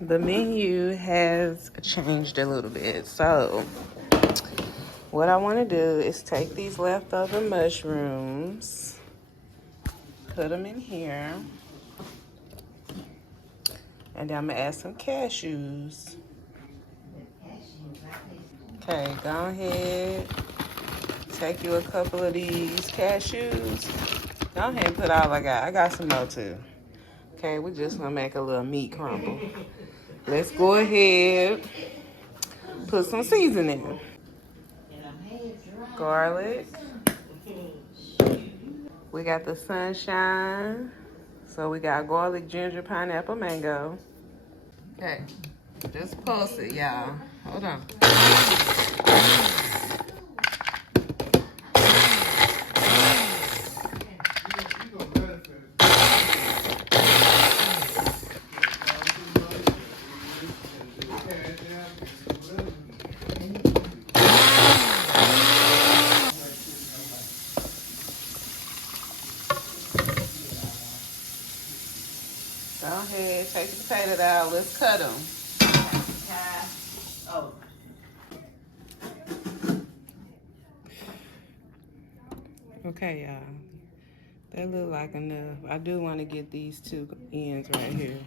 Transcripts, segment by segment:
The menu has changed a little bit. So what I want to do is take these leftover mushrooms, put them in here, and then I'm gonna add some cashews. Okay, go ahead, take you a couple of these cashews. Go ahead and put all I got. I got some more too. Okay, we're just gonna make a little meat crumble. Let's go ahead, put some seasoning. Garlic. We got the sunshine. So we got garlic, ginger, pineapple, mango. Okay, just pulse it, y'all. Hold on. Go ahead, take the potatoes out. Let's cut them. Okay, y'all. That look like enough. I do want to get these two ends right here.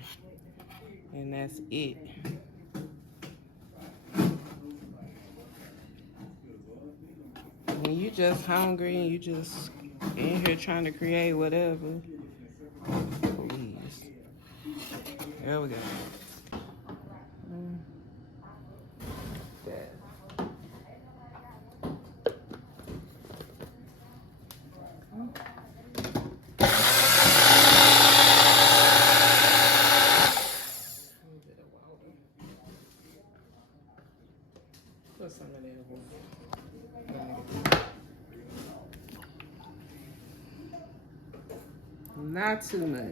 And that's it. When you just hungry and you just in here trying to create whatever, please. There we go. That. Put some of that. Not too much.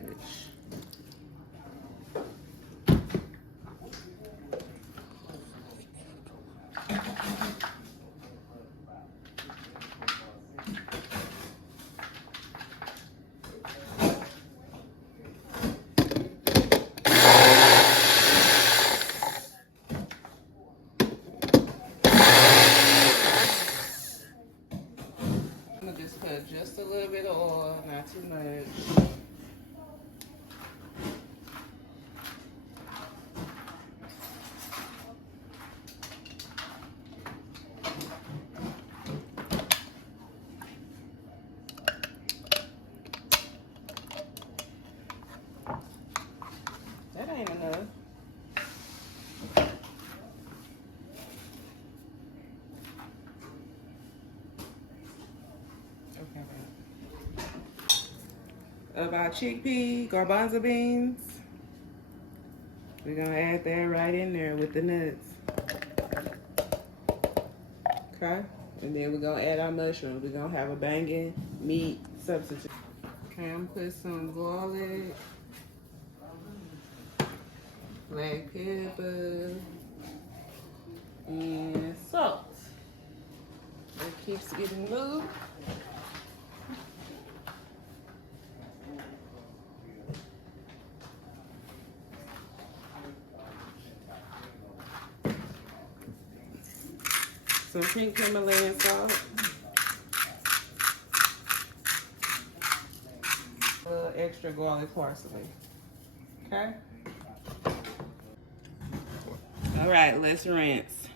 I'm gonna just put just a little bit of oil, not too much. That ain't enough. Okay. Of our chickpea, garbanzo beans, we're gonna add that right in there with the nuts. Okay? And then we're gonna add our mushrooms. We're gonna have a banging meat substitute. Okay, I'm gonna put some garlic, black pepper, and salt. It keeps getting moved. Some pink Himalayan salt. A little extra garlic parsley. Okay? All right, let's rinse.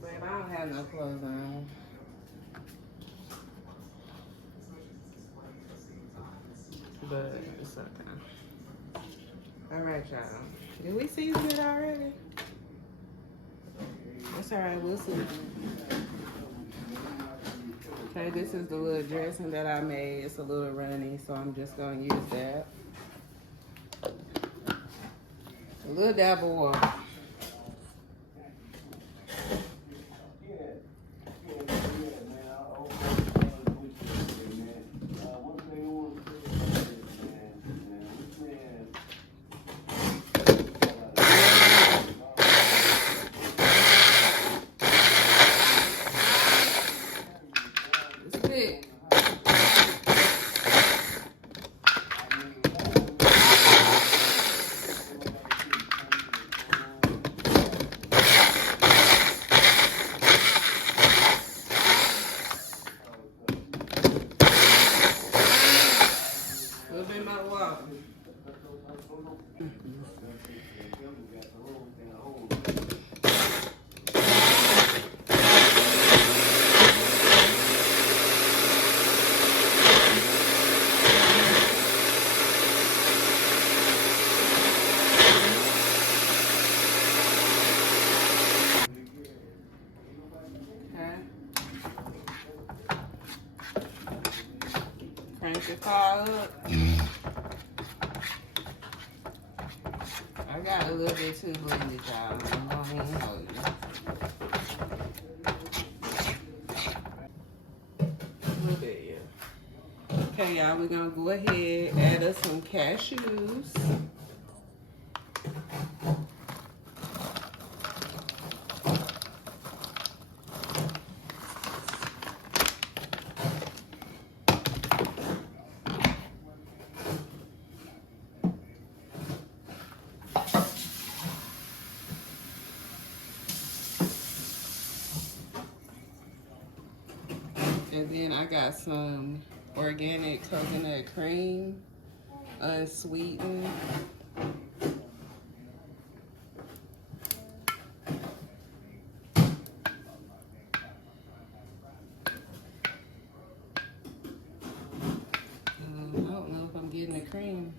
Babe, I don't have no clothes on. But it's okay. All right, y'all. Did we season it already? That's all right, we'll season it. Okay, this is the little dressing that I made. It's a little runny, so I'm just gonna use that. A little dab of water. it. A little bit more water. Crank the car up. I got a little bit too blended, y'all. I'm gonna even hold you. A little bit, yeah. Okay, y'all, we're gonna go ahead, add us some cashews. And then I got some organic coconut cream, unsweetened. I don't know if I'm getting the cream.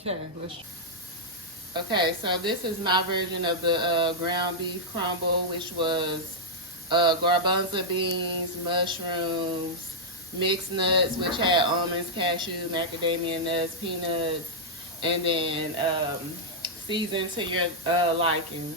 Okay, okay, so this is my version of the ground beef crumble, which was garbanzo beans, mushrooms, mixed nuts, which had almonds, cashew, macadamia nuts, peanuts, and then seasoned to your liking.